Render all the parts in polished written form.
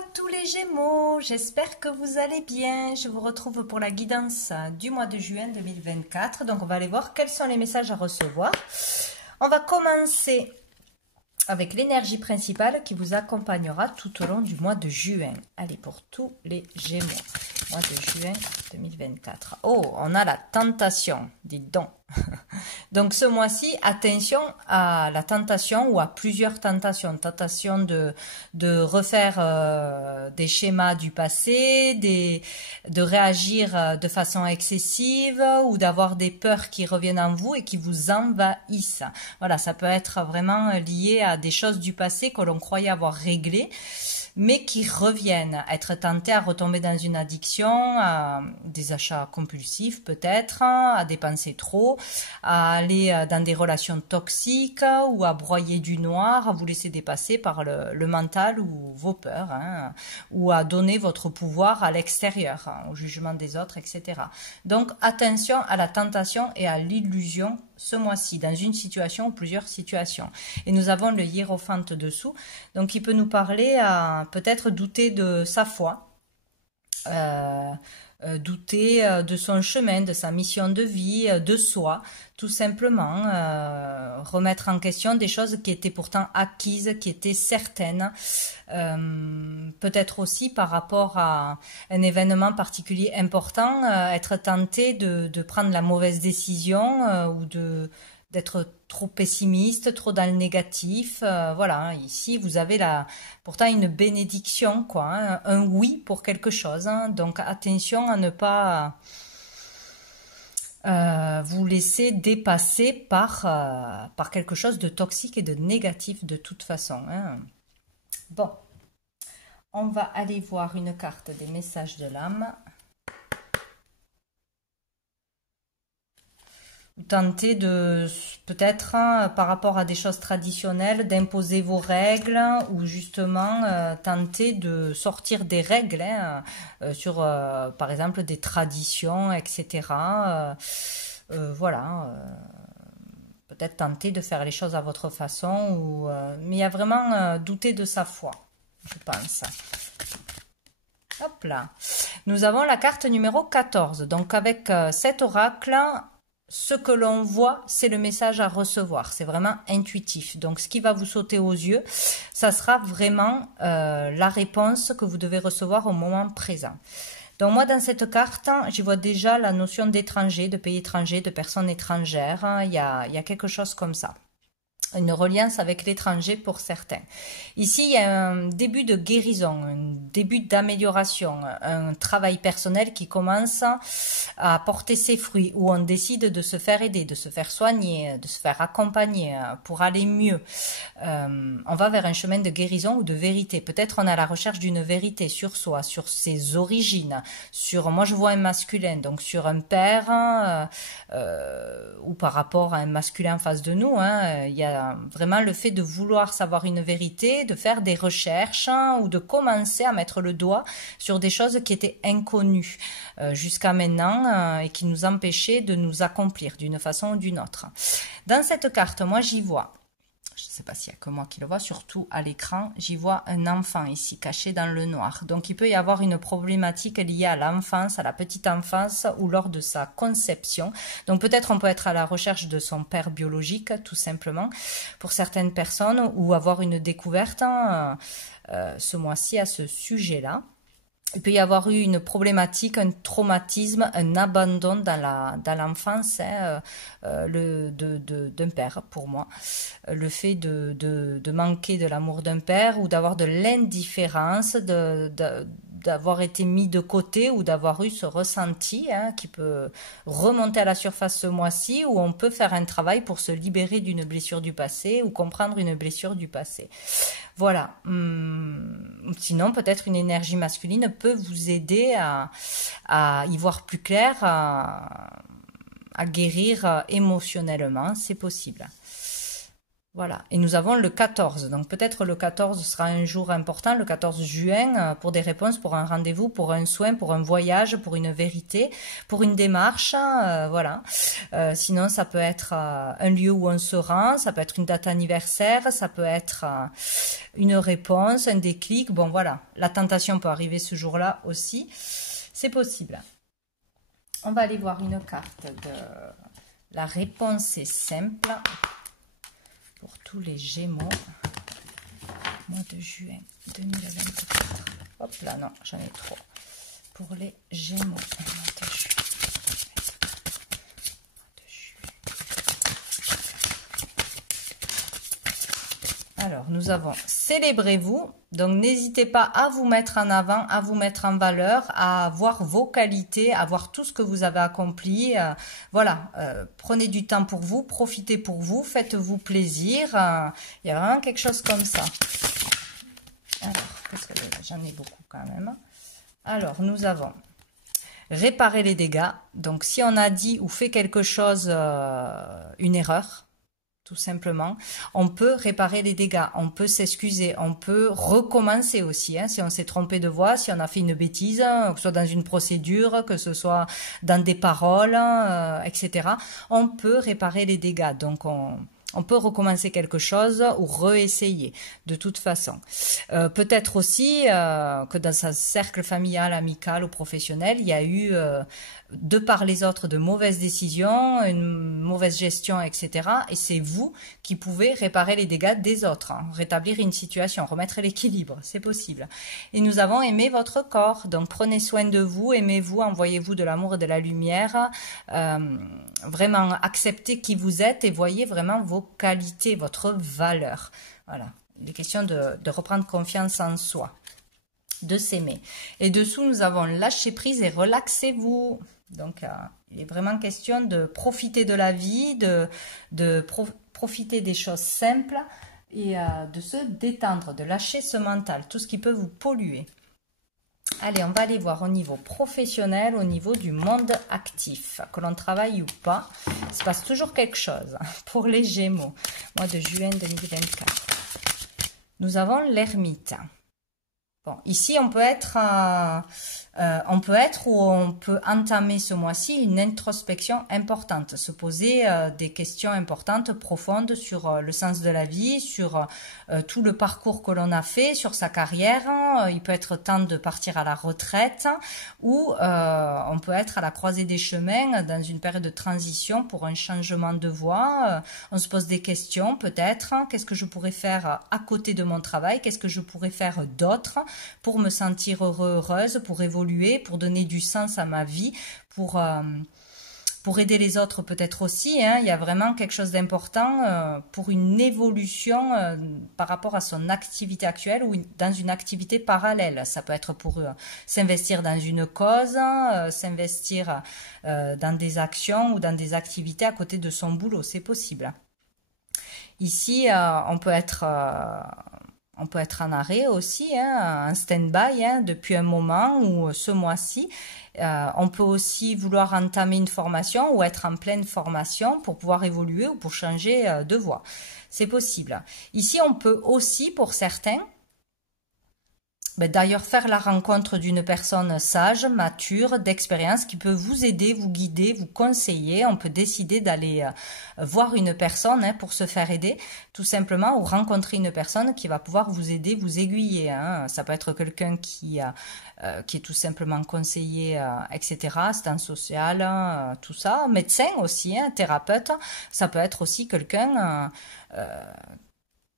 à tous les Gémeaux, j'espère que vous allez bien. Je vous retrouve pour la guidance du mois de juin 2024. Donc on va aller voir quels sont les messages à recevoir. On va commencer avec l'énergie principale qui vous accompagnera tout au long du mois de juin. Allez, pour tous les Gémeaux, mois de juin 2024. Oh, on a la tentation, dites donc. Donc ce mois-ci, attention à la tentation ou à plusieurs tentations. Tentation de refaire des schémas du passé, de réagir de façon excessive ou d'avoir des peurs qui reviennent en vous et qui vous envahissent. Voilà, ça peut être vraiment lié à des choses du passé que l'on croyait avoir réglées, mais qui reviennent, être tenté à retomber dans une addiction, à des achats compulsifs peut-être, à dépenser trop, à aller dans des relations toxiques ou à broyer du noir, à vous laisser dépasser par le mental ou vos peurs, hein, ou à donner votre pouvoir à l'extérieur, hein, au jugement des autres, etc. Donc attention à la tentation et à l'illusion ce mois-ci, dans une situation ou plusieurs situations. Et nous avons le hiérophante dessous, donc il peut nous parler à peut-être douter de sa foi, douter de son chemin, de sa mission de vie, de soi, tout simplement, remettre en question des choses qui étaient pourtant acquises, qui étaient certaines, peut-être aussi par rapport à un événement particulier important, être tenté de prendre la mauvaise décision ou d'être trop pessimiste, trop dans le négatif. Voilà, ici vous avez pourtant une bénédiction, quoi, hein, un oui pour quelque chose. Hein, donc attention à ne pas vous laisser dépasser par quelque chose de toxique et de négatif de toute façon. Hein. Bon, on va aller voir une carte des messages de l'âme. Tenter de, peut-être, par rapport à des choses traditionnelles, d'imposer vos règles ou justement tenter de sortir des règles hein, sur, par exemple, des traditions, etc. Voilà. Peut-être tenter de faire les choses à votre façon. Mais il y a vraiment douter de sa foi, je pense. Hop là. Nous avons la carte numéro 14. Donc avec cet oracle... Ce que l'on voit, c'est le message à recevoir. C'est vraiment intuitif. Donc, ce qui va vous sauter aux yeux, ça sera vraiment la réponse que vous devez recevoir au moment présent. Donc, moi, dans cette carte, j'y vois déjà la notion d'étranger, de pays étranger, de personnes étrangères. Il y a quelque chose comme ça. Une reliance avec l'étranger pour certains. Ici, il y a un début de guérison, un début d'amélioration, un travail personnel qui commence à porter ses fruits, où on décide de se faire aider, de se faire soigner, de se faire accompagner pour aller mieux. On va vers un chemin de guérison ou de vérité. Peut-être on est à la recherche d'une vérité sur soi, sur ses origines, sur, moi je vois un masculin, donc sur un père ou par rapport à un masculin en face de nous, hein, il y a vraiment le fait de vouloir savoir une vérité, de faire des recherches hein, ou de commencer à mettre le doigt sur des choses qui étaient inconnues jusqu'à maintenant et qui nous empêchaient de nous accomplir d'une façon ou d'une autre. Dans cette carte, moi j'y vois, je ne sais pas s'il n'y a que moi qui le vois, surtout à l'écran, j'y vois un enfant ici caché dans le noir. Donc il peut y avoir une problématique liée à l'enfance, à la petite enfance ou lors de sa conception. Donc peut-être on peut être à la recherche de son père biologique tout simplement pour certaines personnes ou avoir une découverte ce mois-ci à ce sujet-là. Il peut y avoir eu une problématique, un traumatisme, un abandon dans l'enfance hein, d'un père, pour moi. Le fait de manquer de l'amour d'un père ou d'avoir de l'indifférence, d'avoir été mis de côté ou d'avoir eu ce ressenti hein, qui peut remonter à la surface ce mois-ci où on peut faire un travail pour se libérer d'une blessure du passé ou comprendre une blessure du passé. Voilà. Sinon, peut-être une énergie masculine peut vous aider à y voir plus clair, à guérir émotionnellement. C'est possible. Voilà, et nous avons le 14, donc peut-être le 14 sera un jour important, le 14 juin, pour des réponses, pour un rendez-vous, pour un soin, pour un voyage, pour une vérité, pour une démarche, voilà. Sinon, ça peut être un lieu où on se rend, ça peut être une date anniversaire, ça peut être une réponse, un déclic, bon voilà, la tentation peut arriver ce jour-là aussi, c'est possible. On va aller voir une carte de la réponse est simple. Pour tous les Gémeaux, mois de juin 2024. Hop là, non, j'en ai trop. Pour les Gémeaux, mois de juin. Alors, nous avons célébrez-vous. Donc, n'hésitez pas à vous mettre en avant, à vous mettre en valeur, à voir vos qualités, à voir tout ce que vous avez accompli. Voilà, prenez du temps pour vous, profitez pour vous, faites-vous plaisir. Il y a vraiment quelque chose comme ça. Alors, parce que j'en ai beaucoup quand même. Alors, nous avons réparer les dégâts. Donc, si on a dit ou fait quelque chose, une erreur, tout simplement, on peut réparer les dégâts, on peut s'excuser, on peut recommencer aussi, hein, si on s'est trompé de voix, si on a fait une bêtise, que ce soit dans une procédure, que ce soit dans des paroles, etc. On peut réparer les dégâts, donc on peut recommencer quelque chose ou réessayer de toute façon. Peut-être aussi que dans un cercle familial, amical ou professionnel, il y a eu, de par les autres, de mauvaises décisions, une mauvaise gestion, etc. Et c'est vous qui pouvez réparer les dégâts des autres, hein, rétablir une situation, remettre l'équilibre, c'est possible. Et nous avons aimé votre corps, donc prenez soin de vous, aimez-vous, envoyez-vous de l'amour et de la lumière, vraiment acceptez qui vous êtes et voyez vraiment vos qualités, votre valeur. Voilà, il est question de reprendre confiance en soi, de s'aimer. Et dessous, nous avons lâcher prise et relaxez-vous. Donc, il est vraiment question de profiter de la vie, profiter des choses simples et de se détendre, de lâcher ce mental, tout ce qui peut vous polluer. Allez, on va aller voir au niveau professionnel, au niveau du monde actif, que l'on travaille ou pas. Il se passe toujours quelque chose pour les Gémeaux, mois de juin 2024. Nous avons l'ermite. Bon, ici, on peut être ou on peut entamer ce mois-ci une introspection importante, se poser des questions importantes, profondes sur le sens de la vie, sur tout le parcours que l'on a fait, sur sa carrière. Il peut être temps de partir à la retraite ou on peut être à la croisée des chemins dans une période de transition pour un changement de voie. On se pose des questions peut-être. Qu'est-ce que je pourrais faire à côté de mon travail? Qu'est-ce que je pourrais faire d'autre pour me sentir heureuse, pour évoluer, pour donner du sens à ma vie, pour aider les autres peut-être aussi, hein. Il y a vraiment quelque chose d'important pour une évolution par rapport à son activité actuelle ou dans une activité parallèle. Ça peut être pour s'investir dans une cause, s'investir dans des actions ou dans des activités à côté de son boulot, c'est possible. Ici, on peut être en arrêt aussi, hein, en stand-by, hein, depuis un moment ou ce mois-ci. On peut aussi vouloir entamer une formation ou être en pleine formation pour pouvoir évoluer ou pour changer de voie. C'est possible. Ici, on peut aussi, pour certains, d'ailleurs faire la rencontre d'une personne sage, mature, d'expérience qui peut vous aider, vous guider, vous conseiller. On peut décider d'aller voir une personne, hein, pour se faire aider tout simplement, ou rencontrer une personne qui va pouvoir vous aider, vous aiguiller, hein. Ça peut être quelqu'un qui est tout simplement conseiller, etc., assistance sociale, tout ça, médecin aussi, hein, thérapeute. Ça peut être aussi quelqu'un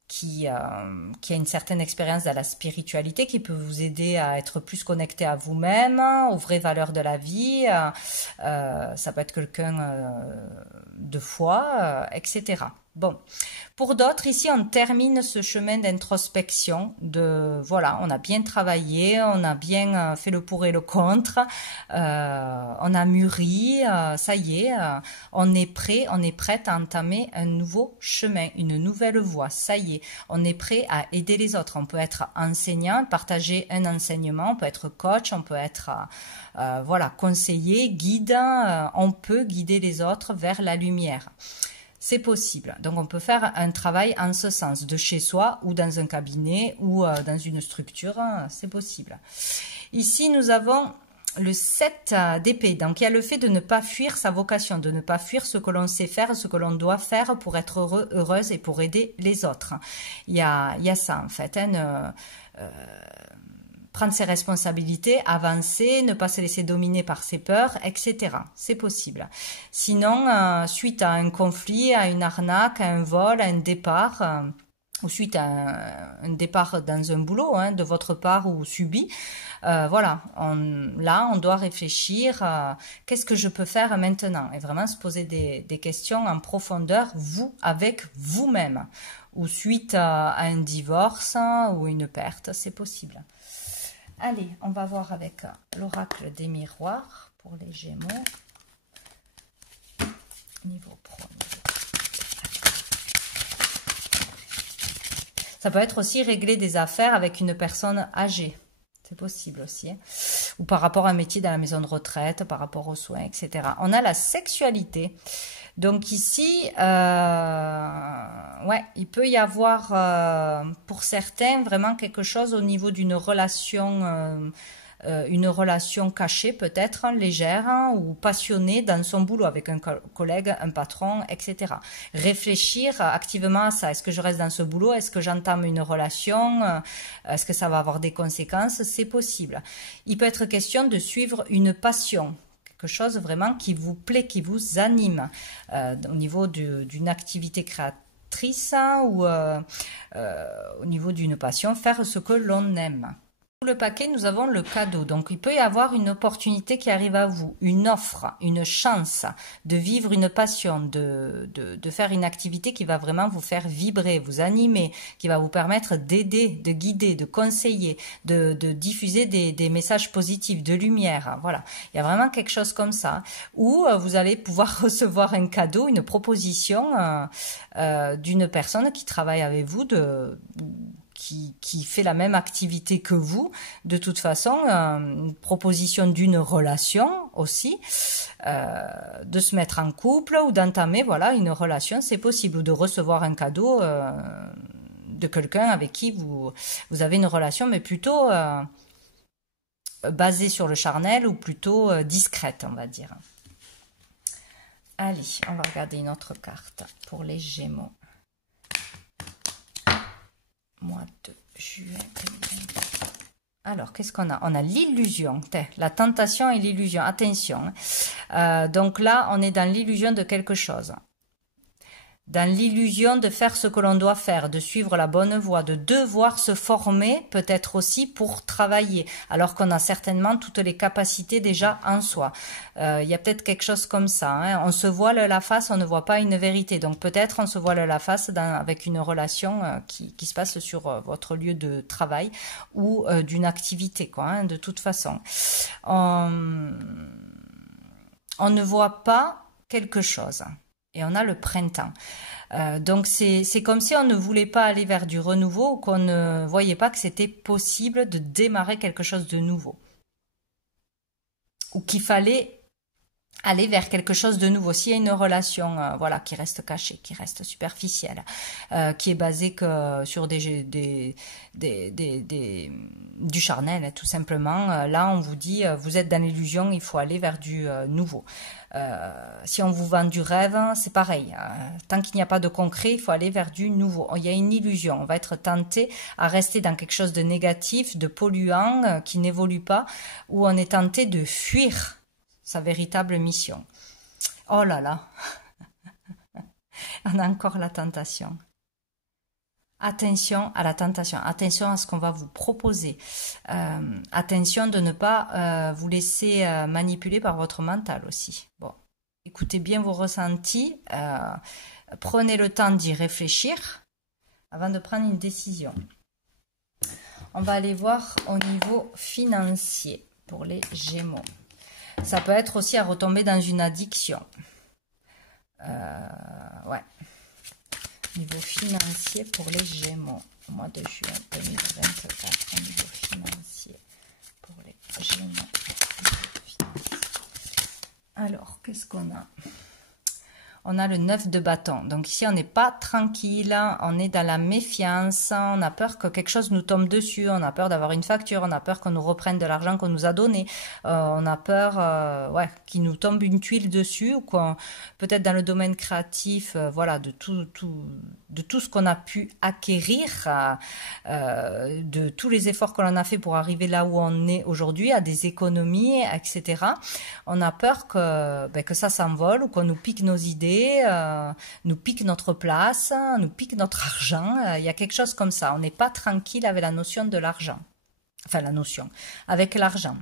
qui a une certaine expérience dans la spiritualité, qui peut vous aider à être plus connecté à vous-même, aux vraies valeurs de la vie. Ça peut être quelqu'un de foi, etc. Bon, pour d'autres, ici, on termine ce chemin d'introspection, voilà, on a bien travaillé, on a bien fait le pour et le contre, on a mûri, ça y est, on est prête à entamer un nouveau chemin, une nouvelle voie, ça y est, on est prêt à aider les autres. On peut être enseignant, partager un enseignement, on peut être coach, on peut être voilà, conseiller, guide, on peut guider les autres vers la lumière. c'est possible. Donc on peut faire un travail en ce sens, de chez soi ou dans un cabinet ou dans une structure, c'est possible. Ici nous avons le 7 d'épée, donc il y a le fait de ne pas fuir sa vocation, de ne pas fuir ce que l'on sait faire, ce que l'on doit faire pour être heureux, heureuse et pour aider les autres. Il y a ça en fait, hein, prendre ses responsabilités, avancer, ne pas se laisser dominer par ses peurs, etc. C'est possible. Sinon, suite à un conflit, à une arnaque, à un vol, à un départ, ou suite à un départ dans un boulot, hein, de votre part ou subi, voilà, là, on doit réfléchir qu'est-ce que je peux faire maintenant et vraiment se poser des questions en profondeur, vous, avec vous-même, ou suite à un divorce ou une perte, c'est possible. Allez, on va voir avec l'oracle des miroirs pour les Gémeaux. Niveau pro. Ça peut être aussi régler des affaires avec une personne âgée. C'est possible aussi. Hein. Ou par rapport à un métier dans la maison de retraite, par rapport aux soins, etc. On a la sexualité. Donc ici, ouais, il peut y avoir pour certains vraiment quelque chose au niveau d'une relation, une relation cachée peut-être, légère ou passionnée dans son boulot avec un collègue, un patron, etc. Réfléchir activement à ça. Est-ce que je reste dans ce boulot? Est-ce que j'entame une relation? Est-ce que ça va avoir des conséquences? C'est possible. Il peut être question de suivre une passion. Quelque chose vraiment qui vous plaît, qui vous anime au niveau d'une activité créatrice ou au niveau d'une passion, faire ce que l'on aime. Pour le paquet, nous avons le cadeau. Donc, il peut y avoir une opportunité qui arrive à vous, une offre, une chance de vivre une passion, de faire une activité qui va vraiment vous faire vibrer, vous animer, qui va vous permettre d'aider, de guider, de conseiller, de diffuser des messages positifs, de lumière. Voilà, il y a vraiment quelque chose comme ça où vous allez pouvoir recevoir un cadeau, une proposition d'une personne qui travaille avec vous, qui fait la même activité que vous, de toute façon, une proposition d'une relation aussi, de se mettre en couple ou d'entamer voilà, une relation, c'est possible, ou de recevoir un cadeau de quelqu'un avec qui vous avez une relation, mais plutôt basée sur le charnel ou plutôt discrète, on va dire. Allez, on va regarder une autre carte pour les Gémeaux. Mois de juin 2024. Alors, qu'est-ce qu'on a? On a l'illusion, la tentation et l'illusion. Attention. Donc là, on est dans l'illusion de quelque chose. Dans l'illusion de faire ce que l'on doit faire, de suivre la bonne voie, de devoir se former peut-être aussi pour travailler, alors qu'on a certainement toutes les capacités déjà en soi. Il y a peut-être quelque chose comme ça. Hein. On se voile la face, on ne voit pas une vérité. Donc peut-être on se voile la face avec une relation qui se passe sur votre lieu de travail ou d'une activité, quoi. Hein, de toute façon, on ne voit pas quelque chose. Et on a le printemps. Donc c'est comme si on ne voulait pas aller vers du renouveau ou qu'on ne voyait pas que c'était possible de démarrer quelque chose de nouveau. Ou qu'il fallait aller vers quelque chose de nouveau. S'il y a une relation voilà, qui reste cachée, qui reste superficielle, qui est basée que sur du charnel, hein, tout simplement, là on vous dit, vous êtes dans l'illusion, il faut aller vers du nouveau. Si on vous vend du rêve, c'est pareil. Tant qu'il n'y a pas de concret, il faut aller vers du nouveau. Il y a une illusion. On va être tenté à rester dans quelque chose de négatif, de polluant, qui n'évolue pas, où on est tenté de fuir sa véritable mission. Oh là là, on a encore la tentation. Attention à la tentation, attention à ce qu'on va vous proposer. Attention de ne pas vous laisser manipuler par votre mental aussi. Bon, écoutez bien vos ressentis, prenez le temps d'y réfléchir avant de prendre une décision. On va aller voir au niveau financier pour les Gémeaux. Ça peut être aussi à retomber dans une addiction. Ouais. Niveau financier pour les Gémeaux. Au mois de juin 2024. Niveau financier pour les Gémeaux. Alors, qu'est-ce qu'on a? On a le 9 de bâton. Donc ici, on n'est pas tranquille, on est dans la méfiance, on a peur que quelque chose nous tombe dessus, on a peur d'avoir une facture, on a peur qu'on nous reprenne de l'argent qu'on nous a donné, on a peur ouais, qu'il nous tombe une tuile dessus, ou peut-être dans le domaine créatif, voilà, de tout ce qu'on a pu acquérir, de tous les efforts que l'on a fait pour arriver là où on est aujourd'hui, à des économies, etc. On a peur que ça s'envole ou qu'on nous pique nos idées, nous pique notre place, nous pique notre argent. Il y a quelque chose comme ça. On n'est pas tranquille avec la notion de l'argent. Enfin, la notion. Avec l'argent.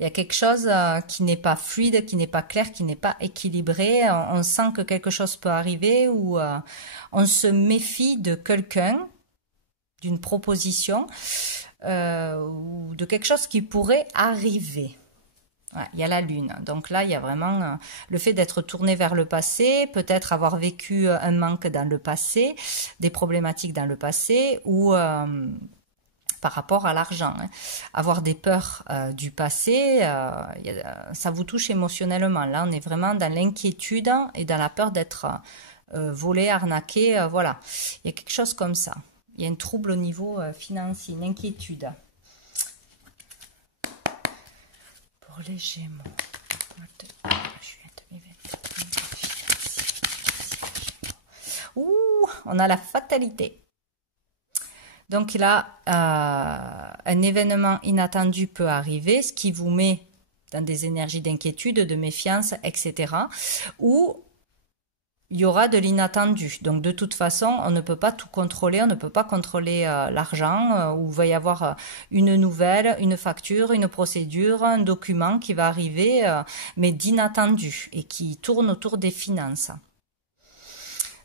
Il y a quelque chose qui n'est pas fluide, qui n'est pas clair, qui n'est pas équilibré. On sent que quelque chose peut arriver ou on se méfie de quelqu'un, d'une proposition ou de quelque chose qui pourrait arriver. Ouais, il y a la lune. Donc là, il y a vraiment le fait d'être tourné vers le passé, peut-être avoir vécu un manque dans le passé, des problématiques dans le passé, ou par rapport à l'argent. Hein. Avoir des peurs du passé, ça vous touche émotionnellement. Là, on est vraiment dans l'inquiétude et dans la peur d'être volé, arnaqué. Voilà, il y a quelque chose comme ça. Il y a un trouble au niveau financier, une inquiétude. Pour les Gémeaux. Ouh, on a la fatalité. Donc là, un événement inattendu peut arriver, ce qui vous met dans des énergies d'inquiétude, de méfiance, etc. Ou il y aura de l'inattendu. Donc de toute façon, on ne peut pas tout contrôler, on ne peut pas contrôler l'argent, où il va y avoir une nouvelle, une facture, une procédure, un document qui va arriver, mais d'inattendu et qui tourne autour des finances.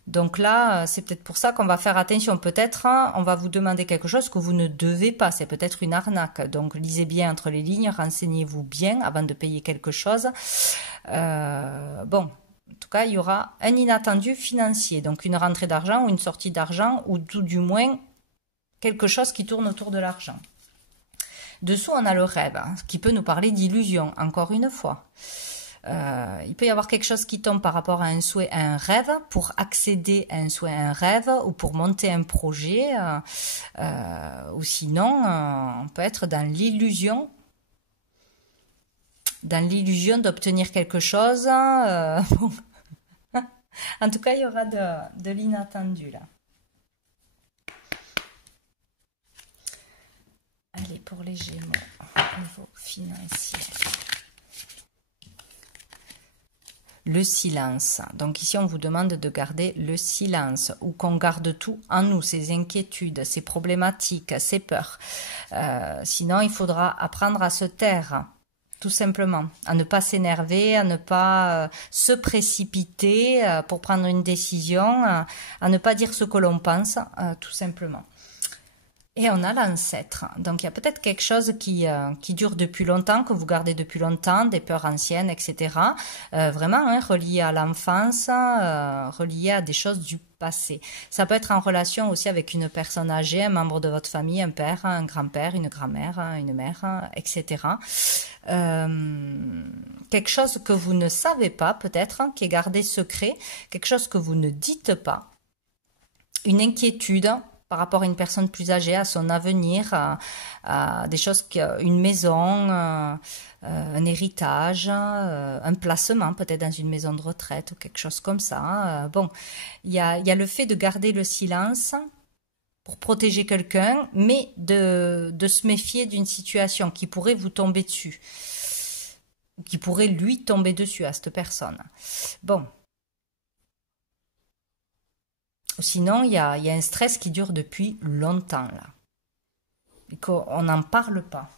Donc là, c'est peut-être pour ça qu'on va faire attention. Peut-être, on va vous demander quelque chose que vous ne devez pas. C'est peut-être une arnaque. Donc, lisez bien entre les lignes, renseignez-vous bien avant de payer quelque chose. Bon, en tout cas, il y aura un inattendu financier. Donc, une rentrée d'argent ou une sortie d'argent ou tout du moins quelque chose qui tourne autour de l'argent. Dessous, on a le rêve, qui peut nous parler d'illusion, encore une fois. Il peut y avoir quelque chose qui tombe par rapport à un souhait, à un rêve, pour accéder à un souhait, à un rêve, ou pour monter un projet, ou sinon, on peut être dans l'illusion d'obtenir quelque chose. Bon. En tout cas, il y aura de l'inattendu là. Allez, pour les Gémeaux, niveau financier. Le silence. Donc ici, on vous demande de garder le silence, ou qu'on garde tout en nous, ces inquiétudes, ces problématiques, ces peurs. Sinon, il faudra apprendre à se taire, tout simplement, à ne pas s'énerver, à ne pas se précipiter pour prendre une décision, à ne pas dire ce que l'on pense, tout simplement. Et on a l'ancêtre. Donc il y a peut-être quelque chose qui dure depuis longtemps, que vous gardez depuis longtemps, des peurs anciennes, etc. Vraiment relié à l'enfance, relié à des choses du passé. Ça peut être en relation aussi avec une personne âgée, un membre de votre famille, un père, un grand-père, une grand-mère, une mère, etc. Quelque chose que vous ne savez pas, peut-être, qui est gardé secret, quelque chose que vous ne dites pas, une inquiétude par rapport à une personne plus âgée, à son avenir, à des choses, une maison, un héritage, un placement peut-être dans une maison de retraite ou quelque chose comme ça. Bon, il y a le fait de garder le silence pour protéger quelqu'un, mais de se méfier d'une situation qui pourrait vous tomber dessus, ou qui pourrait lui tomber dessus à cette personne. Bon. Sinon, il y a un stress qui dure depuis longtemps, là. Et qu'on n'en parle pas.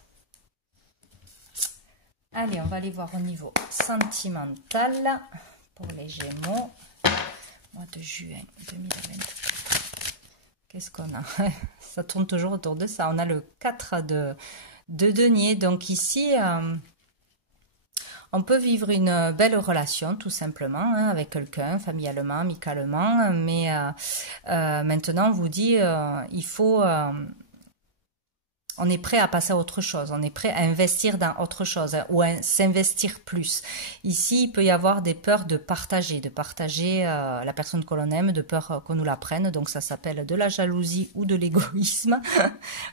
Allez, on va aller voir au niveau sentimental pour les Gémeaux. Mois de juin 2024. Qu'est-ce qu'on a? Ça tourne toujours autour de ça. On a le 4 de denier. Donc ici... on peut vivre une belle relation, tout simplement, avec quelqu'un, familialement, amicalement, mais maintenant, on vous dit, il faut On est prêt à passer à autre chose, on est prêt à investir dans autre chose ou à s'investir plus. Ici, il peut y avoir des peurs de partager la personne que l'on aime, de peur qu'on nous la prenne. Donc ça s'appelle de la jalousie ou de l'égoïsme.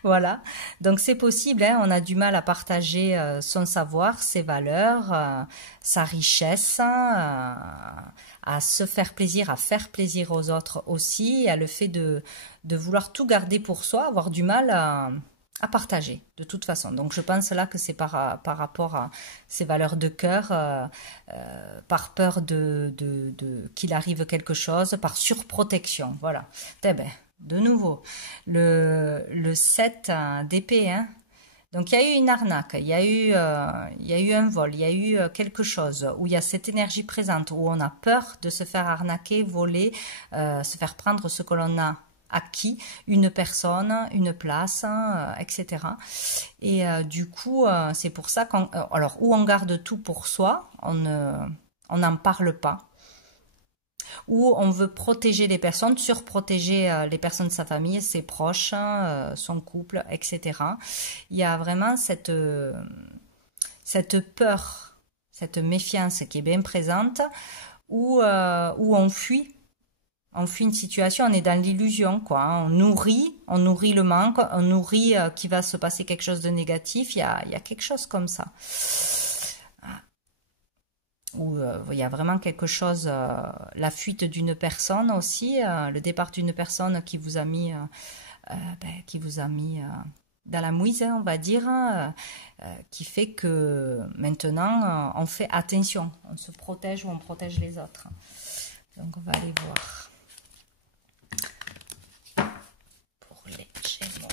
Voilà. Donc c'est possible, hein, on a du mal à partager son savoir, ses valeurs, sa richesse, à se faire plaisir, à faire plaisir aux autres aussi, à le fait de vouloir tout garder pour soi, avoir du mal à partager de toute façon. Donc je pense là que c'est par rapport à ces valeurs de cœur, par peur qu'il arrive quelque chose, par surprotection. Voilà. Eh ben, de nouveau, le 7 d'épée, hein. Donc il y a eu une arnaque, il y a eu un vol, il y a eu quelque chose où il y a cette énergie présente, où on a peur de se faire arnaquer, voler, se faire prendre ce que l'on a acquis, une personne, une place, etc. Et du coup, c'est pour ça alors, où on garde tout pour soi, on n'en parle pas, où on veut protéger les personnes, surprotéger les personnes de sa famille, ses proches, son couple, etc. Il y a vraiment cette peur, cette méfiance qui est bien présente, où on fuit. On fuit une situation, on est dans l'illusion, quoi. On nourrit le manque, on nourrit qu'il va se passer quelque chose de négatif. Il y a quelque chose comme ça. Où il y a vraiment quelque chose, la fuite d'une personne aussi, le départ d'une personne qui vous a mis, dans la mouise, on va dire, qui fait que maintenant on fait attention, on se protège ou on protège les autres. Donc on va aller voir. Les Gémeaux,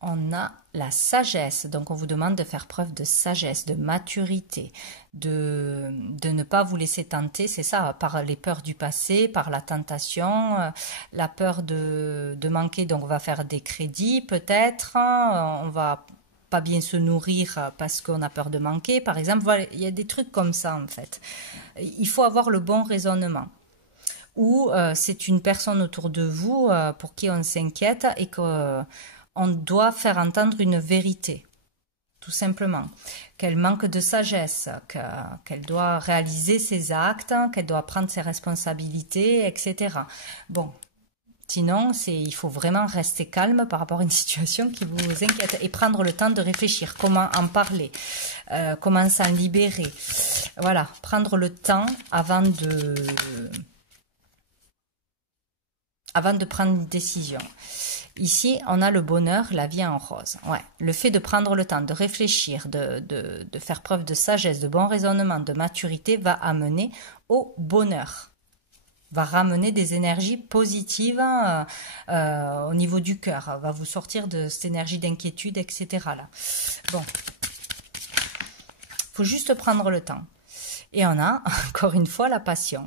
on a la sagesse, donc on vous demande de faire preuve de sagesse, de maturité, de ne pas vous laisser tenter, c'est ça, par les peurs du passé, par la tentation, la peur de manquer, donc on va faire des crédits peut-être, on va pas bien se nourrir parce qu'on a peur de manquer, par exemple. Voilà, il y a des trucs comme ça en fait. Il faut avoir le bon raisonnement. Ou c'est une personne autour de vous pour qui on s'inquiète et qu'on doit faire entendre une vérité, tout simplement. Qu'elle manque de sagesse, qu'elle doit réaliser ses actes, qu'elle doit prendre ses responsabilités, etc. Bon. Sinon, il faut vraiment rester calme par rapport à une situation qui vous inquiète et prendre le temps de réfléchir, comment en parler, comment s'en libérer. Voilà, prendre le temps avant de prendre une décision. Ici, on a le bonheur, la vie en rose. Ouais, le fait de prendre le temps de réfléchir, de faire preuve de sagesse, de bon raisonnement, de maturité va amener au bonheur. Va ramener des énergies positives au niveau du cœur, va vous sortir de cette énergie d'inquiétude, etc. Là. Bon, faut juste prendre le temps. Et on a, encore une fois, la passion.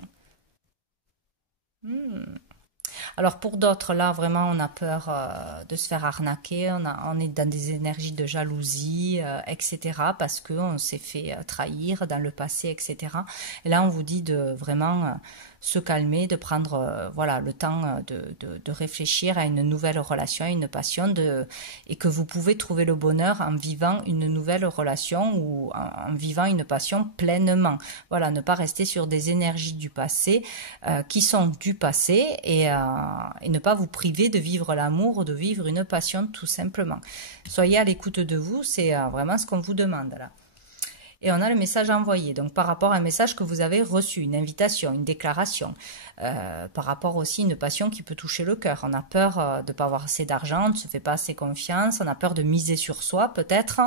Alors pour d'autres, là, vraiment, on a peur de se faire arnaquer, on est dans des énergies de jalousie, etc., parce qu'on s'est fait trahir dans le passé, etc. Et là, on vous dit de vraiment se calmer, de prendre voilà, le temps de réfléchir à une nouvelle relation, à une passion, et que vous pouvez trouver le bonheur en vivant une nouvelle relation ou en vivant une passion pleinement. Voilà, ne pas rester sur des énergies du passé qui sont du passé et ne pas vous priver de vivre l'amour ou de vivre une passion tout simplement. Soyez à l'écoute de vous, c'est vraiment ce qu'on vous demande là. Et on a le message envoyé, donc par rapport à un message que vous avez reçu, une invitation, une déclaration, par rapport aussi à une passion qui peut toucher le cœur. On a peur de ne pas avoir assez d'argent, on ne se fait pas assez confiance, on a peur de miser sur soi peut-être,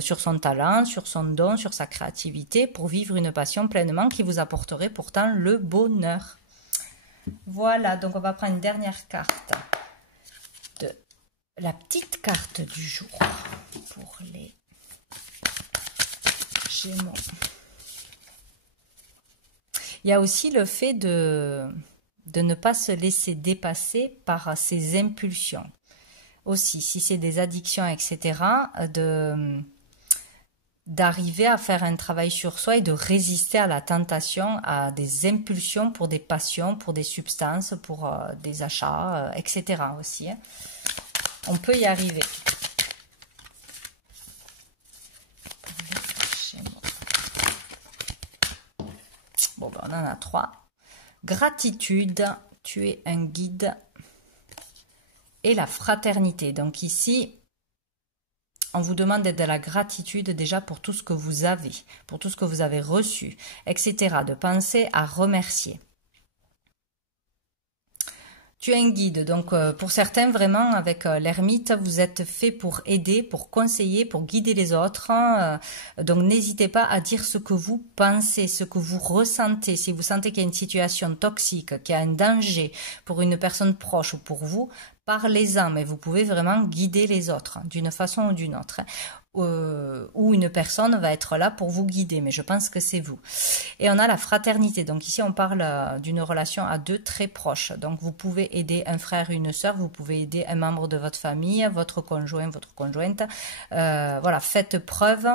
sur son talent, sur son don, sur sa créativité, pour vivre une passion pleinement qui vous apporterait pourtant le bonheur. Voilà, donc on va prendre une dernière carte, la petite carte du jour pour les Gémeaux. Il y a aussi le fait de ne pas se laisser dépasser par ses impulsions. Aussi, si c'est des addictions, etc., de d'arriver à faire un travail sur soi et de résister à la tentation, à des impulsions pour des passions, pour des substances, pour des achats, etc. aussi. Hein. On peut y arriver. Bon, ben, on en a 3. Gratitude, tu es un guide. Et la fraternité. Donc ici, on vous demande d'être de la gratitude déjà pour tout ce que vous avez, pour tout ce que vous avez reçu, etc. De penser à remercier. Tu es un guide, donc pour certains, vraiment, avec l'ermite, vous êtes fait pour aider, pour conseiller, pour guider les autres. Donc n'hésitez pas à dire ce que vous pensez, ce que vous ressentez. Si vous sentez qu'il y a une situation toxique, qu'il y a un danger pour une personne proche ou pour vous, parlez-en, mais vous pouvez vraiment guider les autres d'une façon ou d'une autre. Ou une personne va être là pour vous guider, mais je pense que c'est vous. Et on a la fraternité, donc ici on parle d'une relation à deux très proche. Donc vous pouvez aider un frère, une sœur, vous pouvez aider un membre de votre famille, votre conjoint, votre conjointe. Voilà, faites preuve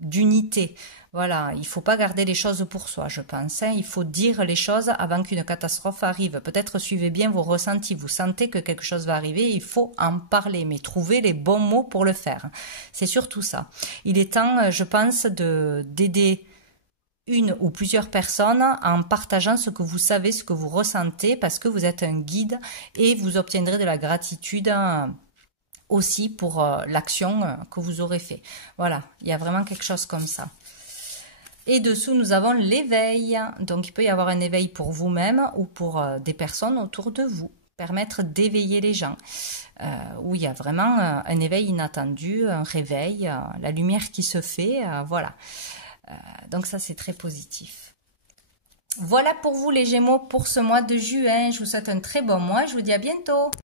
d'unité. Voilà, il ne faut pas garder les choses pour soi, je pense. Hein. Il faut dire les choses avant qu'une catastrophe arrive. Peut-être suivez bien vos ressentis. Vous sentez que quelque chose va arriver, il faut en parler, mais trouver les bons mots pour le faire. C'est surtout ça. Il est temps, je pense, d'aider une ou plusieurs personnes en partageant ce que vous savez, ce que vous ressentez, parce que vous êtes un guide et vous obtiendrez de la gratitude aussi pour l'action que vous aurez fait. Voilà, il y a vraiment quelque chose comme ça. Et dessous, nous avons l'éveil. Donc, il peut y avoir un éveil pour vous-même ou pour des personnes autour de vous. Permettre d'éveiller les gens. Où il y a vraiment un éveil inattendu, un réveil, la lumière qui se fait. Voilà. Donc, ça, c'est très positif. Voilà pour vous les Gémeaux pour ce mois de juin. Je vous souhaite un très bon mois. Je vous dis à bientôt.